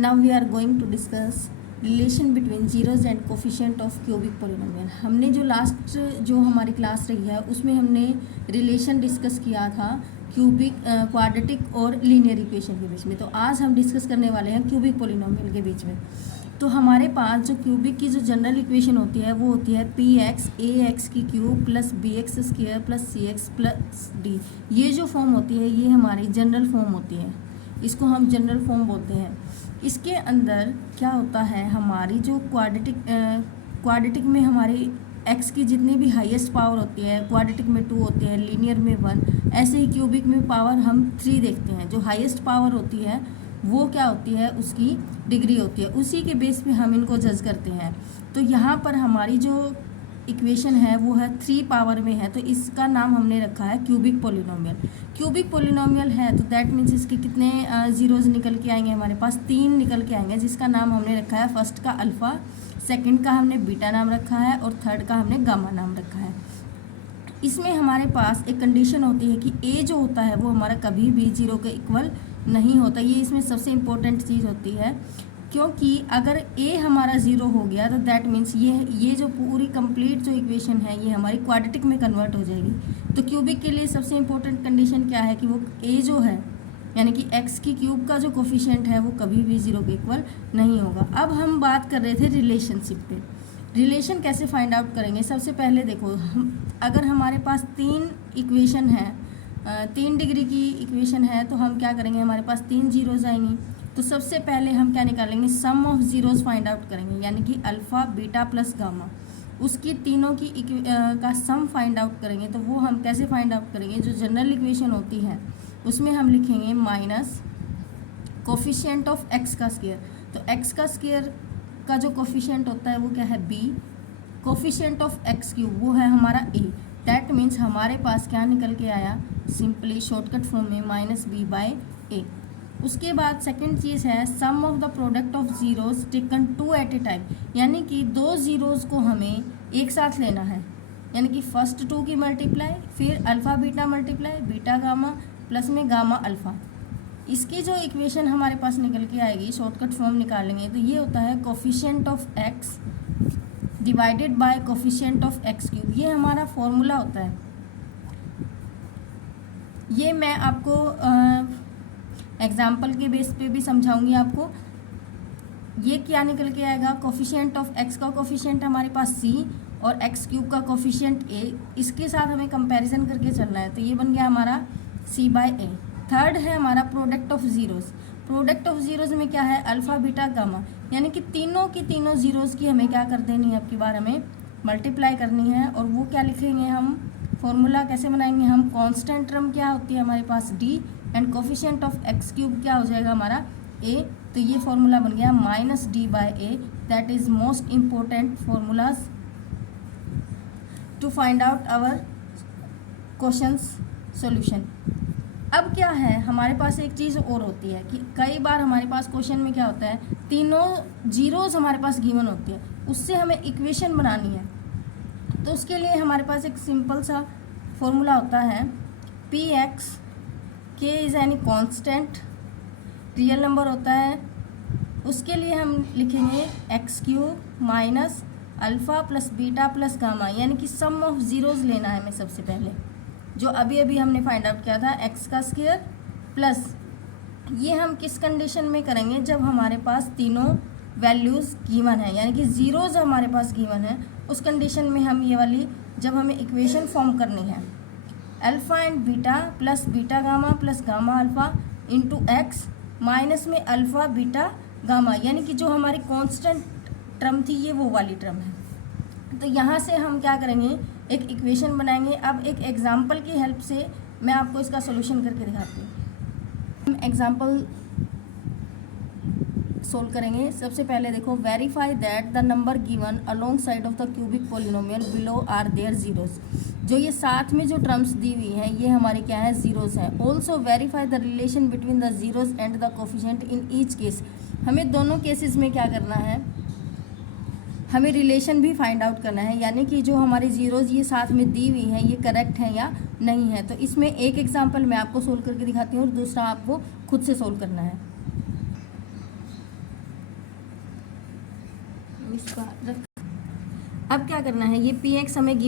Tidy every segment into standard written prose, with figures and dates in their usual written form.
Now we are going to discuss relation between zeros and coefficient of cubic polynomial. हमने जो last जो हमारी class रही है उसमें हमने रिलेशन डिस्कस किया था क्यूबिक क्वाड्रेटिक और लीनियर इक्वेशन के बीच में। तो आज हम डिस्कस करने वाले हैं क्यूबिक पोलिनोमियल के बीच में। तो हमारे पास जो क्यूबिक की जो जनरल इक्वेशन होती है वो होती है पी एक्स ए एक्स की cube plus b x square plus c x plus d. ये जो फॉर्म होती है ये हमारी जनरल फॉर्म होती है, इसको हम जनरल फॉर्म बोलते हैं। इसके अंदर क्या होता है, हमारी जो क्वाड्रेटिक में हमारी एक्स की जितनी भी हाईएस्ट पावर होती है, क्वाड्रेटिक में 2 होती है, लीनियर में 1, ऐसे ही क्यूबिक में पावर हम 3 देखते हैं। जो हाईएस्ट पावर होती है वो क्या होती है, उसकी डिग्री होती है, उसी के बेस पे हम इनको जज करते हैं। तो यहाँ पर हमारी जो इक्वेशन है वो है 3 पावर में है, तो इसका नाम हमने रखा है क्यूबिक पोलिनोमियल। क्यूबिक पोलिनोमियल है तो दैट मीन्स इसके कितने जीरोज निकल के आएंगे, हमारे पास 3 निकल के आएंगे, जिसका नाम हमने रखा है फर्स्ट का अल्फ़ा, सेकंड का हमने बीटा नाम रखा है और थर्ड का हमने गामा नाम रखा है। इसमें हमारे पास एक कंडीशन होती है कि ए जो होता है वो हमारा कभी भी 0 के इक्वल नहीं होता। ये इसमें सबसे इम्पोर्टेंट चीज़ होती है, क्योंकि अगर ए हमारा 0 हो गया तो दैट मीन्स ये जो पूरी कंप्लीट जो इक्वेशन है ये हमारी क्वाड्रेटिक में कन्वर्ट हो जाएगी। तो क्यूबिक के लिए सबसे इम्पोर्टेंट कंडीशन क्या है कि वो ए जो है यानी कि एक्स की क्यूब का जो कोफिशिएंट है वो कभी भी 0 के इक्वल नहीं होगा। अब हम बात कर रहे थे रिलेशनशिप पे। रिलेशन कैसे फाइंड आउट करेंगे, सबसे पहले देखो अगर हमारे पास 3 इक्वेशन है, 3 डिग्री की इक्वेशन है, तो हम क्या करेंगे, हमारे पास 3 जीरोज आएंगी। तो सबसे पहले हम क्या निकालेंगे, सम ऑफ जीरोज फाइंड आउट करेंगे, यानी कि अल्फ़ा बीटा प्लस गामा, उसकी तीनों की का सम फाइंड आउट करेंगे। तो वो हम कैसे फाइंड आउट करेंगे, जो जनरल इक्वेशन होती है उसमें हम लिखेंगे माइनस कोफिशिएंट ऑफ एक्स का स्क्वायर। तो एक्स का स्क्वायर का जो कोफिशिएंट होता है वो क्या है B, coefficient of x cube वो है हमारा ए। दैट मीन्स हमारे पास क्या निकल के आया, सिंपली शॉर्टकट फॉर्म में माइनस बी बाय ए। उसके बाद सेकंड चीज़ है sum of the product of zeros taken 2 at a time, यानी कि 2 जीरोज को हमें एक साथ लेना है, यानी कि फर्स्ट 2 की मल्टीप्लाई, फिर alpha beta multiply beta gamma plus में गामा अल्फ़ा। इसकी जो इक्वेशन हमारे पास निकल के आएगी, शॉर्टकट फॉर्म निकालेंगे तो ये होता है coefficient of x divided by coefficient of x cube. ये हमारा फॉर्मूला होता है। ये मैं आपको एग्जाम्पल के बेस पे भी समझाऊंगी आपको। ये क्या निकल के आएगा, कोफिशिएंट ऑफ एक्स का कोफिशिएंट हमारे पास सी और एक्स क्यूब का कोफिशिएंट ए, इसके साथ हमें कंपैरिजन करके चलना है। तो ये बन गया हमारा सी बाय ए। थर्ड है हमारा product of zeros. Product of zeros में क्या है, अल्फ़ा बीटा गामा, यानी कि तीनों की तीनों जीरोज की हमें क्या कर देनी है, अब की बार हमें मल्टीप्लाई करनी है। और वो क्या लिखेंगे हम, फॉर्मूला कैसे बनाएंगे हम, कांस्टेंट टर्म क्या होती है हमारे पास D and coefficient of x cube क्या हो जाएगा हमारा ए। तो ये फॉर्मूला बन गया minus D by A. That is most important formulas to find out our questions solution. अब क्या है, हमारे पास एक चीज़ और होती है कि कई बार हमारे पास क्वेश्चन में क्या होता है, तीनों जीरोज हमारे पास गिवन होती है, उससे हमें इक्वेशन बनानी है। तो उसके लिए हमारे पास एक सिंपल सा फॉर्मूला होता है पी एक्स के is any constant, real number होता है, उसके लिए हम लिखेंगे x cube minus alpha plus beta plus gamma, यानी कि सम ऑफ जीरोज लेना है हमें सबसे पहले, जो अभी अभी हमने फाइंड आउट किया था एक्स का स्क्वायर प्लस। ये हम किस कंडीशन में करेंगे, जब हमारे पास तीनों वैल्यूज़ गिवन है, यानी कि जीरोज हमारे पास गिवन है, उस कंडीशन में हम ये वाली जब हमें इक्वेशन फॉर्म करनी है, alpha and beta plus beta gamma plus gamma alpha into x minus में अल्फ़ा बीटा गामा, यानी कि जो हमारी कांस्टेंट टर्म थी ये वो वाली टर्म है। तो यहाँ से हम क्या करेंगे, एक इक्वेशन बनाएंगे। अब एक एग्जांपल की हेल्प से मैं आपको इसका सॉल्यूशन करके दिखाती हूँ। हम एग्जांपल सोल्व करेंगे। सबसे पहले देखो, verify that the number given alongside of the cubic polynomial below are their zeros. जो ये साथ में जो टर्म्स दी हुई हैं ये हमारी क्या है, जीरोज है। Also verify the relation between the zeros and the coefficient in each case. हमें दोनों केसेस में क्या करना है, हमें रिलेशन भी फाइंड आउट करना है, यानी कि जो हमारी जीरोज ये साथ में दी हुई हैं ये करेक्ट है या नहीं है। तो इसमें एक एग्जांपल मैं आपको सोल्व करके दिखाती हूँ और दूसरा आपको खुद से सोल्व करना है। हम इसका रख। अब क्या करना है, ये पी एक्स हमें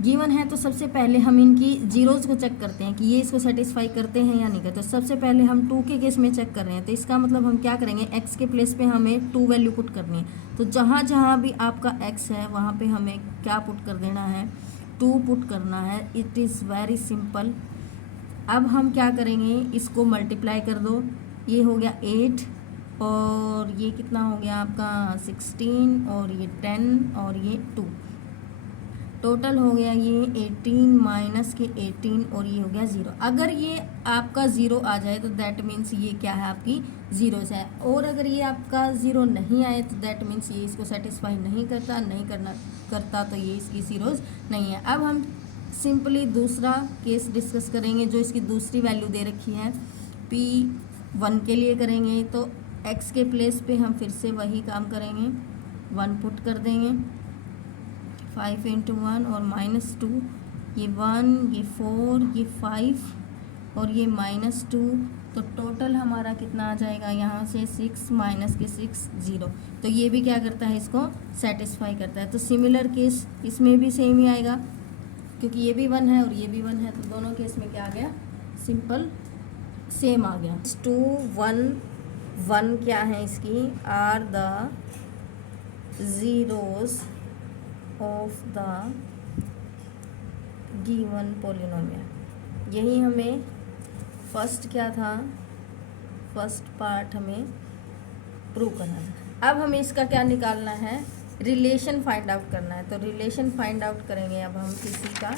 गिवन है तो सबसे पहले हम इनकी जीरोज़ को चेक करते हैं कि ये इसको सेटिस्फाई करते हैं या नहीं करते। तो सबसे पहले हम 2 के केस में चेक कर रहे हैं, तो इसका मतलब हम क्या करेंगे, x के प्लेस पे हमें 2 वैल्यू पुट करनी है। तो जहाँ जहाँ भी आपका x है वहाँ पे हमें क्या पुट कर देना है, 2 पुट करना है। It is very simple. अब हम क्या करेंगे, इसको मल्टीप्लाई कर दो, ये हो गया 8 और ये कितना हो गया आपका 16 और ये 10 और ये 2, टोटल हो गया ये 18 माइनस के 18 और ये हो गया 0। अगर ये आपका 0 आ जाए तो दैट मीन्स ये क्या है, आपकी जीरोस है। और अगर ये आपका 0 नहीं आए तो दैट मीन्स ये इसको सेटिस्फाई नहीं करता तो ये इसकी जीरोस नहीं है। अब हम सिंपली दूसरा केस डिस्कस करेंगे, जो इसकी दूसरी वैल्यू दे रखी है P1 के लिए करेंगे। तो x के प्लेस पे हम फिर से वही काम करेंगे, 1 पुट कर देंगे, 5 × 1 और -2, ये 1, ये 4, ये 5 और ये -2। तो टोटल हमारा कितना आ जाएगा, यहाँ से 6 माइनस के 6 0। तो ये भी क्या करता है, इसको सेटिस्फाई करता है। तो सिमिलर केस इसमें भी सेम ही आएगा, क्योंकि ये भी 1 है और ये भी 1 है, तो दोनों केस में क्या आ गया, सिंपल सेम आ गया। 2 1 1 क्या है इसकी, are the zeros of the given polynomial. यही हमें फर्स्ट क्या था, फर्स्ट पार्ट हमें प्रूव करना था। अब हमें इसका क्या निकालना है, रिलेशन फाइंड आउट करना है। तो रिलेशन फाइंड आउट करेंगे अब हम किसी का,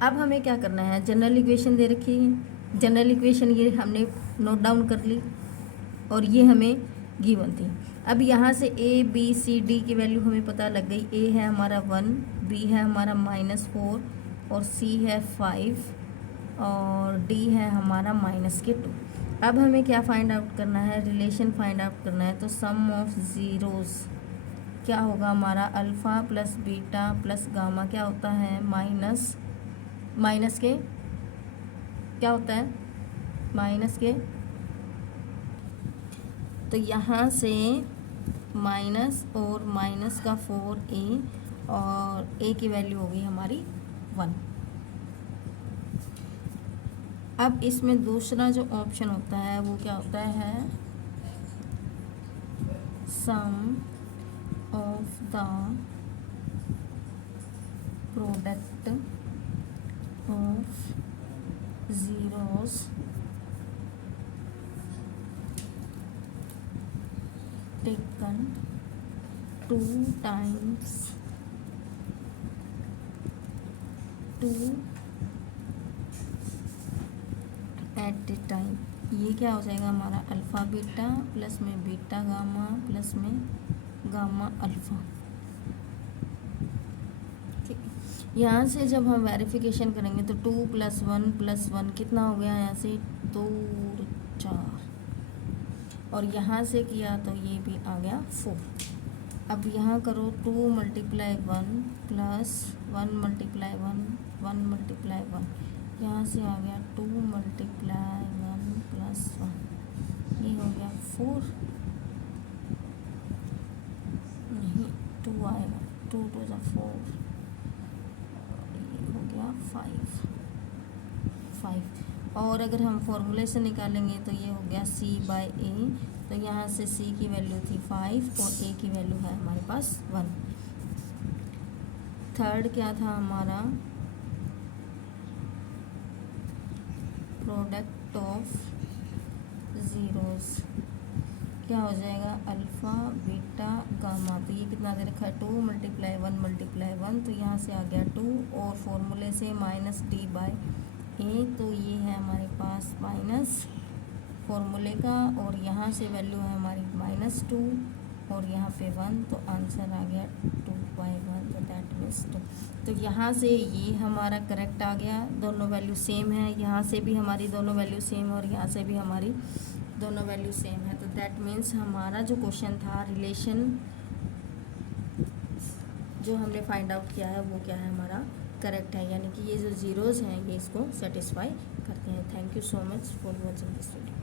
अब हमें क्या करना है, जनरल इक्वेशन दे रखी है, जनरल इक्वेशन ये हमने नोट डाउन कर ली और ये हमें गिवन थी। अब यहाँ से a b c d की वैल्यू हमें पता लग गई। a है हमारा 1, b है हमारा -4 और c है 5 और d है हमारा -2। अब हमें क्या फाइंड आउट करना है, रिलेशन फाइंड आउट करना है। तो सम ऑफ ज़ीरोज़ क्या होगा हमारा, alpha plus beta plus gamma क्या होता है, माइनस के क्या होता है, माइनस के। तो यहाँ से माइनस और माइनस का 4a और a की वैल्यू हो गई हमारी 1। अब इसमें दूसरा जो ऑप्शन होता है वो क्या होता है, sum of the product of zeros taken 2 times 2 at a time. ये क्या हो जाएगा हमारा, अल्फ़ा बीटा प्लस में बीटा गामा प्लस में गामा अल्फ़ा। ठीक है, यहाँ से जब हम वेरिफिकेशन करेंगे तो 2 + 1 + 1 कितना हो गया, यहाँ से 2 4 और यहाँ से किया तो ये भी आ गया 4। अब यहाँ करो 2 × 1 + 1 × 1 × 1, यहाँ से आ गया 2 × 1 + 1, ये हो गया 4, नहीं 2 आएगा, 2 × 2 = 4, ये हो गया 5। और अगर हम फॉर्मूले से निकालेंगे तो ये हो गया c/a। तो यहाँ से c की वैल्यू थी 5 और a की वैल्यू है हमारे पास 1। थर्ड क्या था हमारा, प्रोडक्ट ऑफ ज़ीरोज़ क्या हो जाएगा, अल्फ़ा बीटा गामा। तो ये कितना दे रखा है, 2 × 1 × 1, तो यहाँ से आ गया 2 और फॉर्मूले से -d/a। तो ये है हमारे पास माइनस फॉर्मूले का और यहाँ से वैल्यू है हमारी -2 और यहाँ पे 1, तो आंसर आ गया 2/1, तो दैट मीन्स 2। तो यहाँ से ये हमारा करेक्ट आ गया, दोनों वैल्यू सेम है, यहाँ से भी हमारी दोनों वैल्यू सेम और यहाँ से भी हमारी दोनों वैल्यू सेम है। तो दैट मीन्स हमारा जो क्वेश्चन था, रिलेशन जो हमने फाइंड आउट किया है वो क्या है हमारा, करेक्ट है, यानी कि ये जो ज़ीरोज़ हैं ये इसको सेटिस्फाई करते हैं। Thank you so much for watching this video.